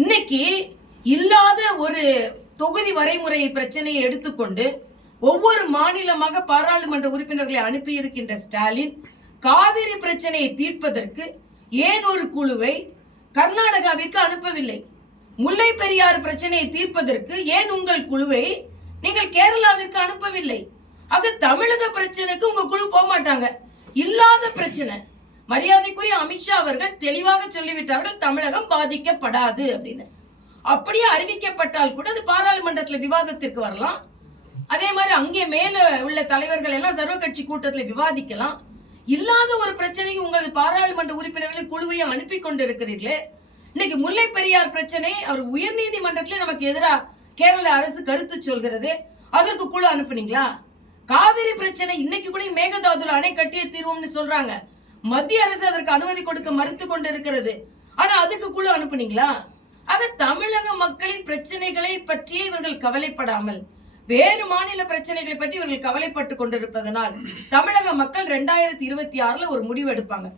இன்னைக்கு இல்லாத ஒரு தொகுதி வரைமுறை பிரச்சனையை எடுத்துக்கொண்டு ஒவ்வொரு மாநிலமாக பாராளுமன்ற உறுப்பினர்களை அனுப்பி இருக்கின்ற ஸ்டாலின் காவிரி பிரச்சனையை தீர்ப்பதற்கு ஏன் ஒரு குழுவை கர்நாடகாவிற்கு அனுப்பவில்லை? முல்லை பெரியாறு பிரச்சனையை தீர்ப்பதற்கு ஏன் உங்கள் குழுவை நீங்கள் கேரளாவிற்கு அனுப்பவில்லை? ஆக தமிழக பிரச்சனைக்கு உங்க குழு போக மாட்டாங்க. இல்லாத பிரச்சனை. மரியாதைக்குரிய அமித்ஷா அவர்கள் தெளிவாக சொல்லிவிட்டார்கள், தமிழகம் பாதிக்கப்படாது அப்படின்னு. அப்படியே அறிவிக்கப்பட்டால் கூட அது பாராளுமன்றத்தில் விவாதத்திற்கு வரலாம். அதே மாதிரி அங்கே மேல உள்ள தலைவர்கள் எல்லாம் சர்வ கட்சி கூட்டத்தில் விவாதிக்கலாம். இல்லாத ஒரு பிரச்சனைக்கு உங்களது பாராளுமன்ற உறுப்பினர்கள் குழுவையும் அனுப்பி கொண்டு இருக்கிறீர்களே. இன்னைக்கு முல்லை பெரியார் பிரச்சனை அவர் உயர் நீதிமன்றத்திலே நமக்கு எதிராக கேரள அரசு கருத்து சொல்கிறது, அதற்கு குழு அனுப்புனீங்களா? காவிரி பிரச்சனை இன்னைக்கு கூட மேகதாதுல அணை கட்டிய தீர்வோம்னு சொல்றாங்க, மத்திய அரசு அதற்கு அனுமதி கொடுக்க மறுத்து கொண்டு இருக்கிறது. ஆனா அதுக்கு குழு அனுப்புனீங்களா? ஆக தமிழக மக்களின் பிரச்சனைகளை பற்றியே இவர்கள் கவலைப்படாமல் வேறு மாநில பிரச்சனைகளை பற்றி இவர்கள் கவலைப்பட்டு கொண்டிருப்பதனால் தமிழக மக்கள் 2026 ஒரு முடிவு எடுப்பாங்க.